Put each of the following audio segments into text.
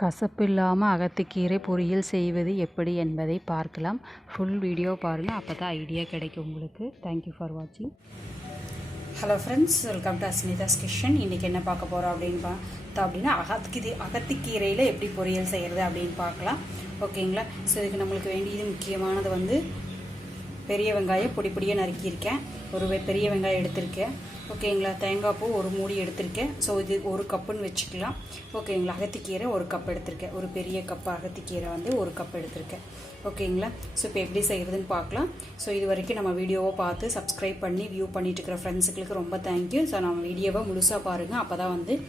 கசப்பில்லாமல் அகத்திக்கீரை பொரியல் செய்வது எப்படி என்பதை பார்க்கலாம். ஃபுல் வீடியோ பாருங்கள், அப்போ தான் ஐடியா கிடைக்கும் உங்களுக்கு. தேங்க்யூ ஃபார் வாட்சிங். Hello friends, welcome to Asmitha's kitchen. இன்றைக்கி என்ன பார்க்க போகிறோம் அப்படின்னா அகத்திக்கீரையில் எப்படி பொரியல் செய்கிறது அப்படின்னு பார்க்கலாம். ஓகேங்களா? ஸோ இதுக்கு நம்மளுக்கு வேண்டியது முக்கியமானது பெரிய வெங்காயம் பொடி பொடியாக நறுக்கியிருக்கேன். ஒரு பெரிய வெங்காயம் எடுத்திருக்கேன். ஓகேங்களா? தேங்காய் பூ ஒரு மூடி எடுத்திருக்கேன். ஸோ இது ஒரு கப்புன்னு வச்சுக்கலாம். ஓகேங்களா? அகத்திக்கீரை ஒரு கப் எடுத்திருக்கேன். ஒரு பெரிய கப் அகத்திக்கீரை ஒரு கப் எடுத்திருக்கேன். ஓகேங்களா? ஸோ இப்போ எப்படி செய்கிறதுன்னு பார்க்கலாம். ஸோ இது வரைக்கும் நம்ம வீடியோவை பார்த்து சப்ஸ்கிரைப் பண்ணி வியூ பண்ணிட்டு இருக்கிற ஃப்ரெண்ட்ஸுங்களுக்கு ரொம்ப தேங்க்யூ. ஸோ நம்ம வீடியோவை முழுசாக பாருங்கள். அப்போ தான்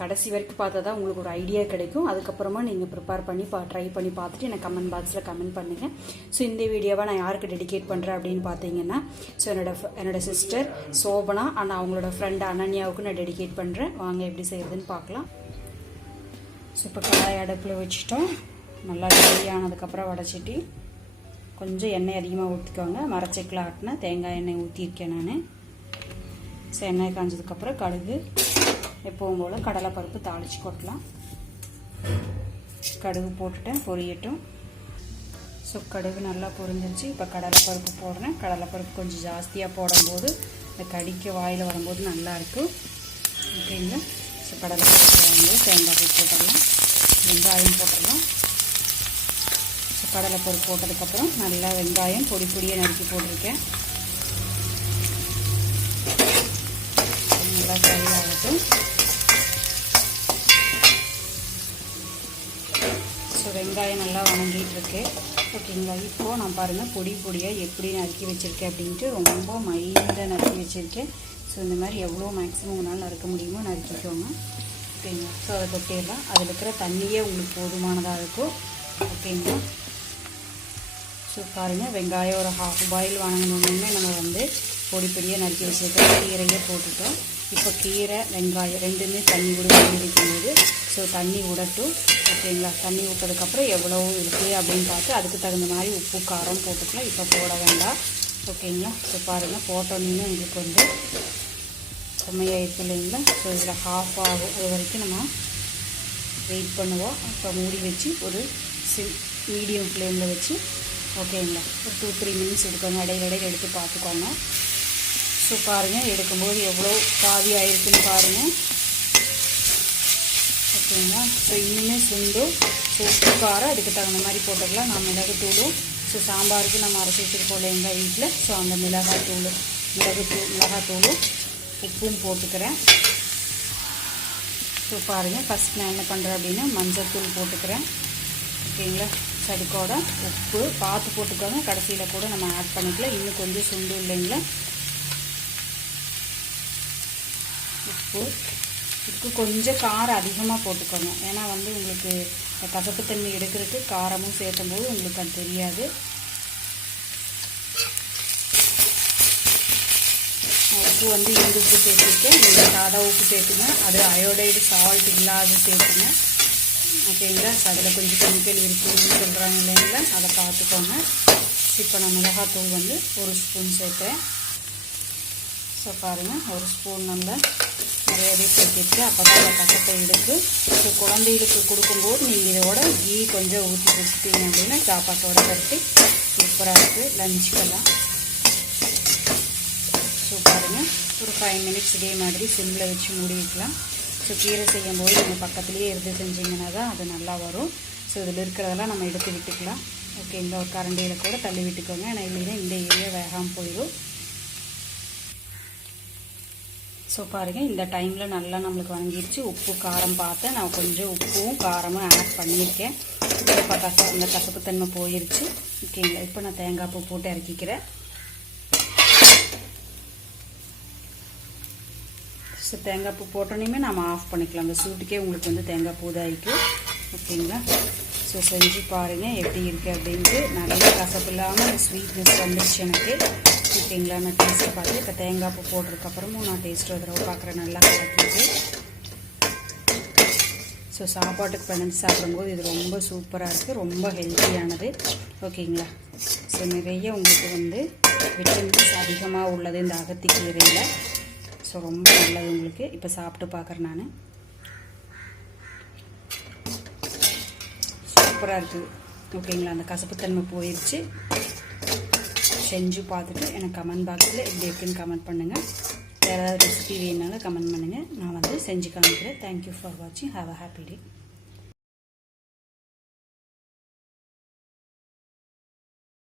கடைசி வரைக்கும் பார்த்தா தான் உங்களுக்கு ஒரு ஐடியா கிடைக்கும். அதுக்கப்புறமா நீங்கள் ப்ரிப்பேர் பண்ணி ட்ரை பண்ணி பார்த்துட்டு எனக்கு கமெண்ட் பாக்ஸில் கமெண்ட் பண்ணுங்கள். ஸோ இந்த வீடியோவை நான் யாருக்கு டெடிகேட் பண்ணுறேன் அப்படின்னு பார்த்தீங்கன்னா, ஸோ என்னோட சிஸ்டர் சோபனா அண்ட் அவங்களோட ஃப்ரெண்ட் அனன்யாவுக்கு நான் டெடிகேட் பண்ணுறேன். வாங்க எப்படி செய்கிறதுன்னு பார்க்கலாம். ஸோ இப்போ கடாய் அடுப்பில் வச்சுட்டோம். நல்லா ட்ரை ஆனதுக்கப்புறம் வடைச்சிட்டு கொஞ்சம் எண்ணெய் அதிகமாக ஊற்றிக்கோங்க. மரச்செக்கில் ஆட்டினா தேங்காய் எண்ணெய் ஊற்றிருக்கேன் நான். ஸோ எண்ணெய் காஞ்சதுக்கப்புறம் கடுகு, எப்பவும் போல் கடலைப்பருப்பு தாளித்து கொட்டலாம். கடுகு போட்டுட்டேன், பொரியட்டும். ஸோ கடுகு நல்லா பொரிஞ்சிருச்சு. இப்போ கடலைப்பருப்பு போடுறேன். கடலைப்பருப்பு கொஞ்சம் ஜாஸ்தியாக போடும்போது இந்த கடிக்க வாயில் வரும்போது நல்லாயிருக்கும். ஓகேங்களா? ஸோ கடலைப்பருப்பு வரும்போது தேங்காய் பூ போட்டுடலாம், வெங்காயம் போட்டுடலாம். ஸோ கடலைப்பருப்பு போட்டதுக்கப்புறம் நல்லா வெங்காயம் பொடி பொடியாக நறுக்கி போட்டிருக்கேன். நல்லா ஃப்ரை ஆகட்டும். ஸோ வெங்காயம் நல்லா வணங்கிட்டுருக்கு. ஓகேங்களா? இப்போது நான் பாருங்கள் பொடி பொடியாக எப்படி நறுக்கி வச்சுருக்கேன் அப்படின்ட்டு ரொம்ப மைல்டாக நறுக்கி வச்சுருக்கேன். ஸோ இந்த மாதிரி எவ்வளோ மேக்ஸிமம் உங்களால் நறுக்க முடியுமோ நறுக்கிக்கோங்க. ஓகேங்களா? ஸோ அதை கொட்டிடலாம். அதில் இருக்கிற தண்ணியே உங்களுக்கு போதுமானதாக இருக்கும். ஓகேங்களா? ஸோ பாருங்கள், வெங்காயம் ஒரு ஹாஃப் பாயில் வணங்கணுன்னே நம்ம பொடி பொடியாக நறுக்கி வச்சுருக்க கீரையை போட்டுட்டோம். இப்போ கீரை வெங்காயம் ரெண்டுமே தண்ணி விட வைக்கும்போது ஸோ தண்ணி விடட்டும். ஓகேங்களா? தண்ணி விட்டதுக்கப்புறம் எவ்வளோ இருக்குது அப்படின்னு பார்த்து அதுக்கு தகுந்த மாதிரி உப்பு காரம் போட்டுக்கலாம். இப்போ போட வேண்டாம். ஓகேங்களா? ஸோ பாருங்கள், போட்டோன்னே உங்களுக்கு செம்மையாயிருக்கு இல்லைங்களா? ஸோ இதில் ஹாஃப் ஆகும். அது வரைக்கும் நம்ம வெயிட் பண்ணுவோம். இப்போ மூடி வச்சு ஒரு மீடியம் ஃப்ளேமில் வச்சு ஓகேங்களா ஒரு 2-3 மினிட்ஸ் எடுக்கோங்க. இடையில எடுத்து பார்த்துக்கோங்க. ஸோ பாருங்கள், எடுக்கும்போது எவ்வளோ காவி ஆகிருக்குன்னு பாருங்கள். ஓகேங்களா? ஸோ இன்னுமே சுண்டும். ஸோ உப்பு காரம் அதுக்கு தகுந்த மாதிரி போட்டுக்கலாம். நான் மிளகுத்தூளும் ஸோ சாம்பாருக்கு நம்ம அரைச்சி வச்சுருக்கோம் இல்லைங்களா வீட்டில். ஸோ அந்த மிளகாத்தூளும் உப்பும் போட்டுக்கிறேன். ஸோ பாருங்கள், ஃபஸ்ட் நான் என்ன பண்ணுறேன் அப்படின்னா மஞ்சள் போட்டுக்கிறேன். ஓகேங்களா? சடுக்கோட உப்பு பார்த்து போட்டுக்கோங்க. கடைசியில் கூட நம்ம ஆட் பண்ணிக்கலாம். இன்னும் கொஞ்சம் சுண்டு இல்லைங்களா. உப்பு இதுக்கு கொஞ்சம் காரம் அதிகமாக போட்டுக்கோங்க. ஏன்னா உங்களுக்கு கசப்புத்தன்மை எடுக்கிறதுக்கு காரமும் சேர்த்தும் போது உங்களுக்கு அது தெரியாது. உப்பு இந்து உப்பு சேர்த்துருக்கேன். நீங்கள் சாதா உப்பு சேர்த்துங்க. அது அயோடைடு சால்ட் இல்லாத சேர்த்துங்க. ஓகேங்களா? அதில் கொஞ்சம் கெமிக்கல் இருக்குதுன்னு சொல்கிறாங்க இல்லைங்களா, அதை பார்த்துக்கோங்க. இப்போ நான் மிளகாத்தூள் 1 ஸ்பூன் சேர்த்தேன். ஸோ பாருங்கள், 1 ஸ்பூன் நல்லா நிறையவே சேர்த்துட்டு அப்போ தான் அதை கசப்பை எடுக்கு. ஸோ குழந்தைகளுக்கு கொடுக்கும்போது நீங்கள் இதோட கீ கொஞ்சம் ஊற்றி கொடுத்துட்டீங்க அப்படின்னா சாப்பாட்டோட கட்டி சூப்பராக இருக்குது லஞ்சுக்கெல்லாம். ஸோ பாருங்கள், ஒரு 5 மினிட்ஸ் இதே மாதிரி சிம்மில் வச்சு மூடி வைக்கலாம். ஸோ கீரை செய்யும்போது நீங்கள் பக்கத்துலேயே இருந்து செஞ்சிங்கன்னா தான் அது நல்லா வரும். ஸோ இதில் இருக்கிறதெல்லாம் நம்ம எடுத்து விட்டுக்கலாம். ஓகே, இந்த ஒரு கரண்டியில் கூட தள்ளி விட்டுக்கோங்க. ஏன்னா இல்லைன்னா இந்த ஏரியா வேகாமல் போயிடும். ஸோ பாருங்கள், இந்த டைமில் நல்லா நம்மளுக்கு வணங்கிடுச்சு. உப்பு காரம் பார்த்தேன். நான் கொஞ்சம் உப்பும் காரமும் ஆட் பண்ணியிருக்கேன். இப்போ இந்த கசப்புத்தன்மை போயிடுச்சு. ஓகேங்களா? இப்போ நான் தேங்காய் பூ போட்டு இறக்கிக்கிறேன். ஸோ தேங்காய் பூ போட்டோன்னே நம்ம ஆஃப் பண்ணிக்கலாம். அந்த சூட்டுக்கே உங்களுக்கு தேங்காய் பூ தாயிக்கு. ஓகேங்களா? ஸோ செஞ்சு பாருங்கள் எப்படி இருக்குது அப்படின்ட்டு. நிறைய கசப்பு இல்லாமல் ஸ்வீட்னஸ் வந்துடுச்சு எனக்கு. ஓகேங்களா? நான் டேஸ்ட்டு பார்த்து இப்போ தேங்காய் பூ போட்டதுக்கப்புறமும் நான் டேஸ்ட் ஒரு தடவை பார்க்குறேன். நல்லா கிடைக்கிது. ஸோ சாப்பாட்டுக்கு பிணைஞ்சு சாப்பிடும்போது இது ரொம்ப சூப்பராக இருக்குது, ரொம்ப ஹெல்த்தியானது. ஓகேங்களா? ஸோ நிறைய உங்களுக்கு விட்டமின்ஸ் அதிகமாக உள்ளது இந்த அகத்திக்கீரையில். ஸோ ரொம்ப நல்லது உங்களுக்கு. இப்போ சாப்பிட்டு பார்க்குறேன் நான். சூப்பராக இருக்குது. ஓகேங்களா, அந்த கசப்புத்தன்மை போயிடுச்சு. செஞ்சு பார்த்துட்டு எனக்கு கமெண்ட் பாக்ஸில் எப்படி இருக்குன்னு கமெண்ட் பண்ணுங்கள். வேறு ஏதாவது ரெசிபி வேணுனாலும் கமெண்ட் பண்ணுங்கள். நான் வந்து செஞ்சு காமிக்கிறேன். தேங்க்யூ ஃபார் வாட்சிங். Have a happy day.